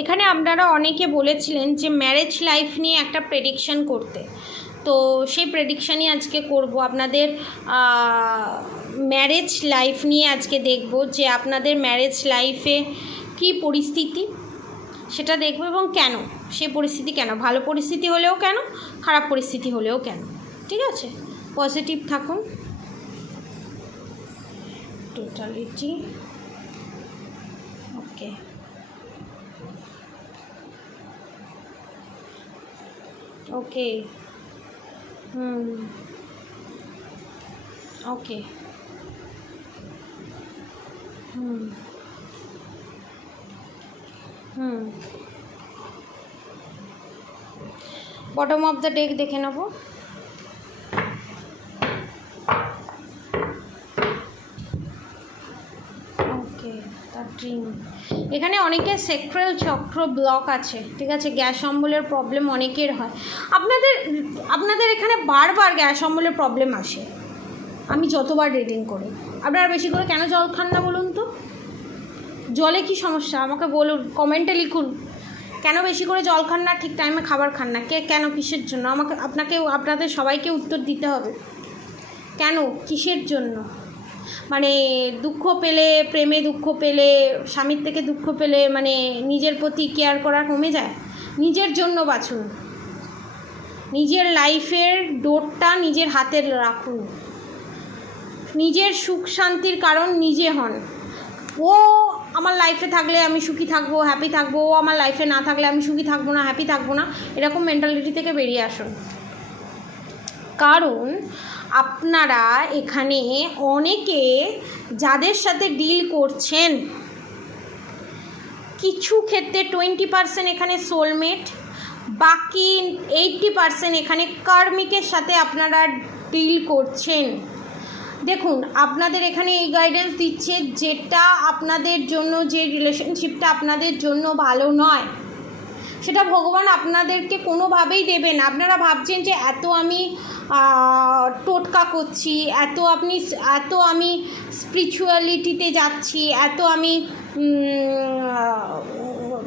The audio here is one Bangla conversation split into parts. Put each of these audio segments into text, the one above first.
এখানে আপনারা অনেকে বলেছিলেন যে ম্যারেজ লাইফ নিয়ে একটা প্রেডিকশন করতে, তো সেই প্রেডিকশানই আজকে করব। আপনাদের ম্যারেজ লাইফ নিয়ে আজকে দেখব যে আপনাদের ম্যারেজ লাইফে কী পরিস্থিতি সেটা দেখব, এবং কেন সেই পরিস্থিতি, কেন ভালো পরিস্থিতি হলেও কেন, খারাপ পরিস্থিতি হলেও কেন। ঠিক আছে, পজিটিভ থাকুন। Totality okay, okay, okay, bottom of the deck দেখে নেব। ওকে, তার ড্রিম। এখানে অনেকের সেক্ট্রাল চক্র ব্লক আছে, ঠিক আছে, গ্যাস অম্বলের প্রবলেম অনেকের হয়। আপনাদের এখানে বারবার গ্যাস অম্বলের প্রবলেম আসে, আমি যতবার রিডিং করি। আপনারা বেশি করে কেন জল খান না বলুন তো? জলে কি সমস্যা আমাকে বলুন, কমেন্টে লিখুন। কেন বেশি করে জল খান না, ঠিক টাইমে খাবার খান না, কেন, কিসের জন্য? আপনাদের সবাইকে উত্তর দিতে হবে। কেন, কিসের জন্য? মানে দুঃখ পেলে, প্রেমে দুঃখ পেলে, স্বামীর থেকে দুঃখ পেলে মানে নিজের প্রতি কেয়ার করা কমে যায়? নিজের জন্য বাঁচুন, নিজের লাইফের ডোরটা নিজের হাতে রাখুন, নিজের সুখ শান্তির কারণ নিজে হন। ও আমার লাইফে থাকলে আমি সুখী থাকবো, হ্যাপি থাকবো, ও আমার লাইফে না থাকলে আমি সুখী থাকবো না, হ্যাপি থাকবো না, এরকম মেন্টালিটি থেকে বেরিয়ে আসুন। কারণ আপনারা এখানে অনেকে যাদের সাথে ডিল করছেন, কিছু ক্ষেত্রে 20% এখানে সোলমেট, বাকি 80% এখানে কার্মিকের সাথে আপনারা ডিল করছেন। দেখুন, আপনাদের এখানে এই গাইডেন্স দিচ্ছে যেটা আপনাদের জন্য, যে রিলেশনশিপটা আপনাদের জন্য ভালো নয়, সেটা ভগবান আপনাদেরকে কোনোভাবেই দেবেন। আপনারা ভাবছেন যে এত আমি টোটকা করছি, এত আমি স্পিরিচুয়ালিটিতে যাচ্ছি, এত আমি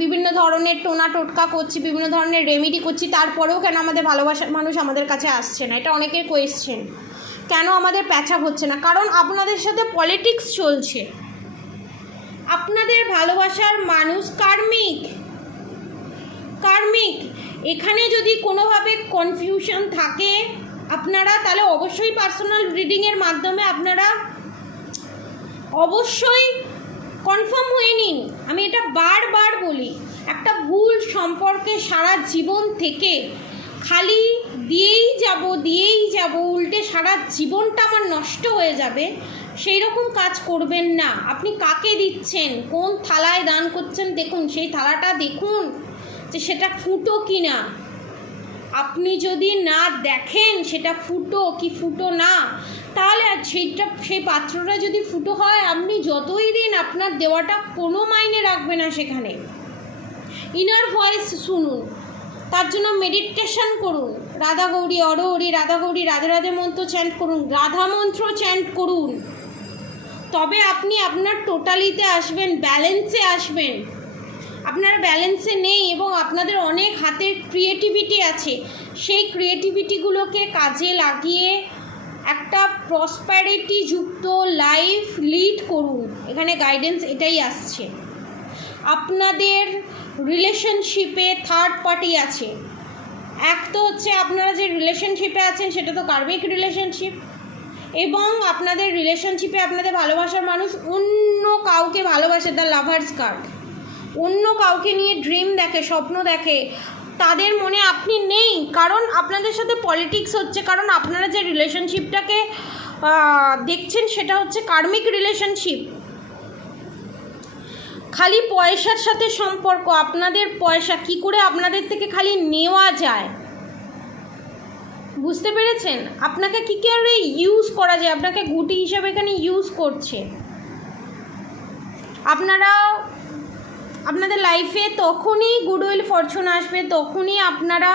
বিভিন্ন ধরনের টোনা টোটকা করছি, বিভিন্ন ধরনের রেমেডি করছি, তারপরেও কেন আমাদের ভালোবাসার মানুষ আমাদের কাছে আসছে না? এটা অনেকের কোয়েশ্চেন। কেন আমাদের প্যাচআপ হচ্ছে না? কারণ আপনাদের সাথে পলিটিক্স চলছে। আপনাদের ভালোবাসার মানুষ কার্মিক। এখানে যদি কোনোভাবে কনফিউশন থাকে আপনারা, তাহলে অবশ্যই পার্সোনাল রিডিংয়ের মাধ্যমে আপনারা অবশ্যই কনফার্ম হয়ে নিন। আমি এটা বারবার বলি, একটা ভুল সম্পর্কে সারা জীবন থেকে খালি দিয়েই যাব, উল্টে সারা জীবনটা আমার নষ্ট হয়ে যাবে, সেই রকম কাজ করবেন না। আপনি কাকে দিচ্ছেন, কোন থালায় দান করছেন, দেখুন সেই থালাটা, দেখুন যে সেটা ফুটো কি না। আপনি যদি না দেখেন সেটা ফুটো কি ফুটো না, তাহলে সেই পাত্রটা যদি ফুটো হয়, আপনি যতই দিন আপনার দেওয়াটা কোনো মাইনে রাখবে না সেখানে। ইনার ভয়েস শুনুন, তার জন্য মেডিটেশন করুন, রাধা গৌরী অরহরি, রাধা গৌরী রাধে রাধে মন্ত্র চ্যান্ট করুন, রাধা মন্ত্র চ্যান্ট করুন, তবে আপনি আপনার টোটালিতে আসবেন, ব্যালেন্সে আসবেন। আপনারা ব্যালেন্সে নেই এবং আপনাদের অনেক হাতের ক্রিয়েটিভিটি আছে, সেই ক্রিয়েটিভিটিগুলোকে কাজে লাগিয়ে একটা প্রসপ্যারিটি যুক্ত লাইফ লিড করুন। এখানে গাইডেন্স এটাই আসছে। আপনাদের রিলেশনশিপে থার্ড পার্টি আছে। এক তো হচ্ছে আপনারা যে রিলেশনশিপে আছেন সেটা তো কার্মিক রিলেশনশিপ, এবং আপনাদের রিলেশনশিপে আপনাদের ভালোবাসার মানুষ অন্য কাউকে ভালোবাসে, দ্য লাভার্স কার্ড। অন্য কাউকে নিয়ে ড্রিম দেখে, স্বপ্ন দেখে, তাদের মনে আপনি নেই, কারণ আপনাদের সাথে পলিটিক্স হচ্ছে। কারণ আপনারা যে রিলেশনশিপটাকে দেখছেন সেটা হচ্ছে কার্মিক রিলেশনশিপ। খালি পয়সার সাথে সম্পর্ক, আপনাদের পয়সা কি করে আপনাদের থেকে খালি নেওয়া যায়, বুঝতে পেরেছেন? আপনাকে কী করে ইউজ করা যায়, আপনাকে গুটি হিসাবে এখানে ইউজ করছে। আপনাদের লাইফে তখনই গুডউইল ফরচুন আসবে, তখনই আপনারা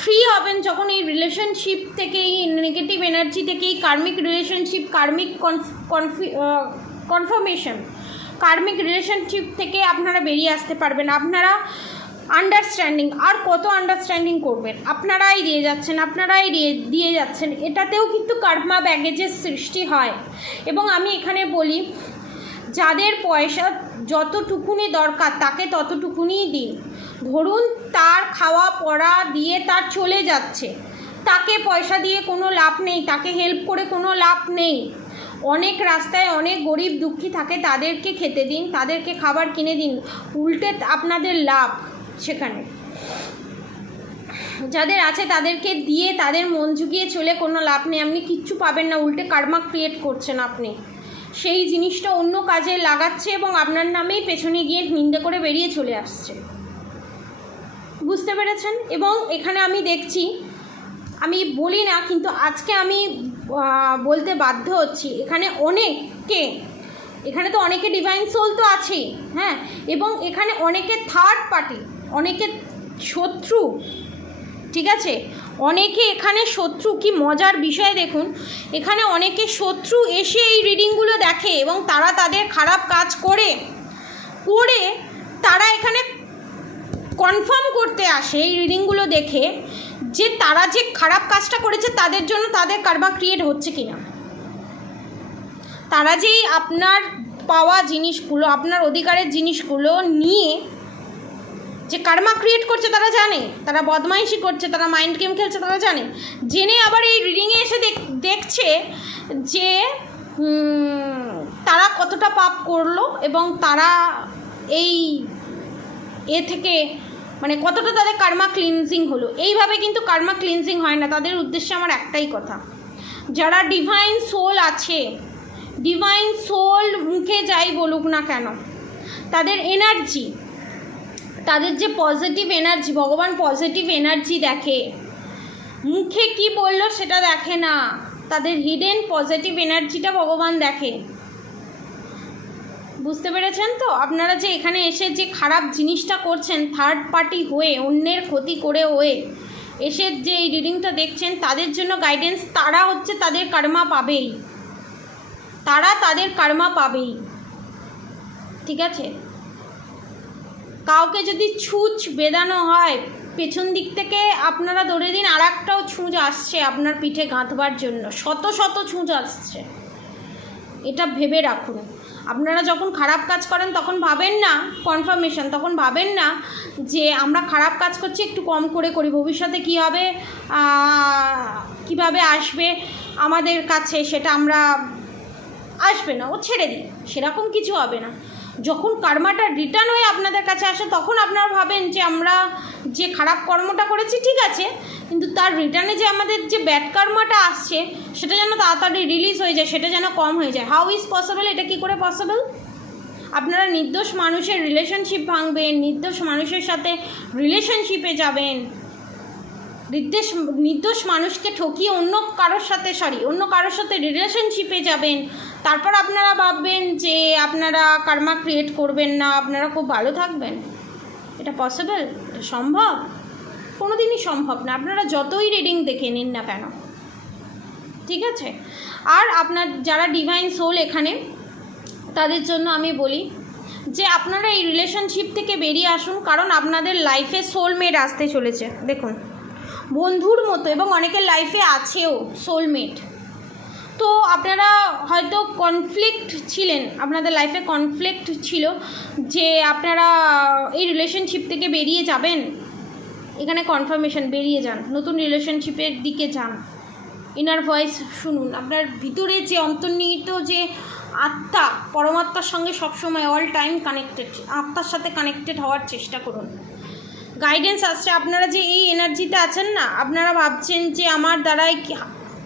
ফ্রি হবেন যখন এই রিলেশনশিপ থেকে, এই নেগেটিভ এনার্জি থেকে, এই কার্মিক রিলেশনশিপ, কার্মিক কনফার্মেশন কার্মিক রিলেশনশিপ থেকে আপনারা বেরিয়ে আসতে পারবেন। আপনারা আন্ডারস্ট্যান্ডিং, আর কত আন্ডারস্ট্যান্ডিং করবেন, আপনারাই দিয়ে যাচ্ছেন, এটাতেও কিন্তু কার্মা ব্যাগেজের সৃষ্টি হয়। এবং আমি এখানে বলি, যাদের পয়সা যতটুকুনি দরকার তাকে ততটুকুনিই দিন। ধরুন তার খাওয়া পড়া দিয়ে তার চলে যাচ্ছে, তাকে পয়সা দিয়ে কোনো লাভ নেই, তাকে হেল্প করে কোনো লাভ নেই। অনেক রাস্তায় অনেক গরিব দুঃখী থাকে, তাদেরকে খেতে দিন, তাদেরকে খাবার কিনে দিন, উল্টে আপনাদের লাভ সেখানে। যাদের আছে তাদেরকে দিয়ে তাদের মন জুগিয়ে চলে কোনো লাভ নেই, আপনি কিচ্ছু পাবেন না, উল্টে কার্মা ক্রিয়েট করছেন আপনি। সেই জিনিসটা অন্য কাজে লাগাচ্ছে এবং আপনার নামেই পেছনে গিয়ে নিন্দে করে বেরিয়ে চলে আসছে। বুঝতে পেরেছেন? এবং এখানে আমি দেখছি, আমি বলি না কিন্তু আজকে আমি বলতে বাধ্য হচ্ছি, এখানে তো অনেকে ডিভাইন সোল তো আছেই, হ্যাঁ, এবং এখানে অনেকে থার্ড পার্টি, অনেকে শত্রু, ঠিক আছে, অনেকে এখানে শত্রু। কি মজার বিষয় দেখুন, এখানে অনেকে শত্রু এসে এই রিডিংগুলো দেখে এবং তারা তাদের খারাপ কাজ করে তারা এখানে কনফার্ম করতে আসে এই রিডিংগুলো দেখে যে তারা যে খারাপ কাজটা করেছে তাদের জন্য তাদের কার্মা ক্রিয়েট হচ্ছে কিনা। তারা যেই আপনার পাওয়া জিনিসগুলো, আপনার অধিকারের জিনিসগুলো নিয়ে যে কার্মা ক্রিয়েট করছে তারা জানে, তারা বদমাইশি করছে, তারা মাইন্ড গেম খেলছে, তারা জানে। জেনে আবার এই রিডিংয়ে এসে দেখছে যে তারা কতটা পাপ করলো এবং তারা এই থেকে মানে কতটা তাদের কার্মা ক্লিনজিং হলো। এইভাবে কিন্তু কার্মা ক্লিনজিং হয় না। তাদের উদ্দেশ্যে আমার একটাই কথা, যারা ডিভাইন সোল আছে, ডিভাইন সোল মুখে যাই বলুক না কেন, তাদের এনার্জি, তাদের যে পজিটিভ এনার্জি, ভগবান পজিটিভ এনার্জি দেখে, মুখে কি বললো সেটা দেখে না, তাদের হিডেন পজিটিভ এনার্জিটা ভগবান দেখে। বুঝতে পেরেছেন তো? আপনারা যে এখানে এসে যে খারাপ জিনিসটা করছেন, থার্ড পার্টি হয়ে, অন্যের ক্ষতি করে হয়ে এসে যে এই রিডিংটা দেখছেন, তাদের জন্য গাইডেন্স, তারা হচ্ছে তাদের কার্মা পাবেই, তারা তাদের কার্মা পাবেই, ঠিক আছে? কাউকে যদি ছুঁচ বেঁধানো হয় পেছন দিক থেকে, আপনারা ধরে দিন আর একটাও ছুঁচ আসছে আপনার পিঠে গাঁথবার জন্য, শত শত ছুঁচ আসছে, এটা ভেবে রাখুন। আপনারা যখন খারাপ কাজ করেন তখন ভাবেন না কনফার্মেশন, তখন ভাবেন না যে আমরা খারাপ কাজ করছি একটু কম করে করি, ভবিষ্যতে কী হবে, কীভাবে আসবে আমাদের কাছে সেটা আমরা আসবে না, ও ছেড়ে দিই, সেরকম কিছু হবে না। যখন কার্মাটা রিটার্ন হয়ে আপনাদের কাছে আসে তখন আপনারা ভাবেন যে আমরা যে খারাপ কর্মটা করেছি ঠিক আছে, কিন্তু তার রিটার্নে যে আমাদের যে ব্যাড কার্মাটা আসছে সেটা যেন তাড়াতাড়ি রিলিজ হয়ে যায়, সেটা যেন কম হয়ে যায়। How is possible? এটা কী করে পসিবল? আপনারা নির্দোষ মানুষের রিলেশনশিপ ভাঙবেন, নির্দোষ মানুষের সাথে রিলেশনশিপে যাবেন, নির্দোষ মানুষকে ঠকিয়ে অন্য কারোর সাথে রিলেশনশিপে যাবেন, তারপর আপনারা ভাববেন যে আপনারা কার্মা ক্রিয়েট করবেন না, আপনারা খুব ভালো থাকবেন। এটা পসিবল? এটা সম্ভব? কোনো দিনই সম্ভব না, আপনারা যতই রিডিং দেখে নিন না কেন, ঠিক আছে? আর আপনার যারা ডিভাইন সোল এখানে, তাদের জন্য আমি বলি যে আপনারা এই রিলেশনশিপ থেকে বেরিয়ে আসুন, কারণ আপনাদের লাইফে সোলমেট আসতে চলেছে। দেখুন, বন্ধুর মতো, এবং অনেকের লাইফে আছেও সোলমেট। তো আপনারা হয়তো কনফ্লিক্ট ছিলেন, আপনাদের লাইফে কনফ্লিক্ট ছিল যে আপনারা এই রিলেশনশিপ থেকে বেরিয়ে যাবেন, এখানে কনফার্মেশন, বেরিয়ে যান, নতুন রিলেশনশিপের দিকে যান। ইনার ভয়েস শুনুন, আপনার ভিতরে যে অন্তর্নিহিত যে আত্মা, পরমাত্মার সঙ্গে সবসময় অল টাইম কানেক্টেড, আত্মার সাথে কানেক্টেড হওয়ার চেষ্টা করুন। গাইডেন্স আসছে। আপনারা যে এই এনার্জিতে আছেন না, আপনারা ভাবছেন যে আমার দ্বারাই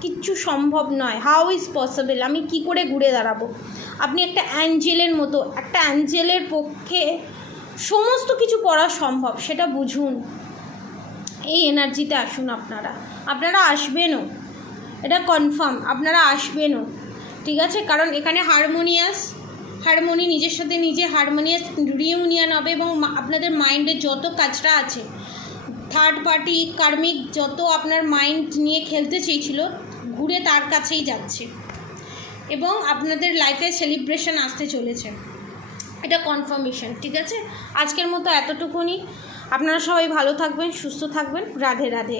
কিচ্ছু সম্ভব নয়, হাউ ইজ পসিবল, আমি কি করে ঘুরে দাঁড়াবো। আপনি একটা অ্যাঞ্জেলের মতো, একটা অ্যাঞ্জেলের পক্ষে সমস্ত কিছু করা সম্ভব, সেটা বুঝুন। এই এনার্জিতে আসুন, আপনারা আসবেনও, এটা কনফার্ম, আপনারা আসবেনও, ঠিক আছে? কারণ এখানে হারমোনি, নিজের সাথে নিজে হারমোনিয়াস রিউনিয়ন হবে, এবং আপনাদের মাইন্ডের যত কাজটা আছে, থার্ড পার্টি কার্মিক যত আপনার মাইন্ড নিয়ে খেলতে চেয়েছিল, ঘুরে তার কাছেই যাচ্ছে, এবং আপনাদের লাইফে সেলিব্রেশন আসতে চলেছে। এটা কনফার্মেশন, ঠিক আছে? আজকের মতো এতটুকুনি। আপনারা সবাই ভালো থাকবেন, সুস্থ থাকবেন। রাধে রাধে।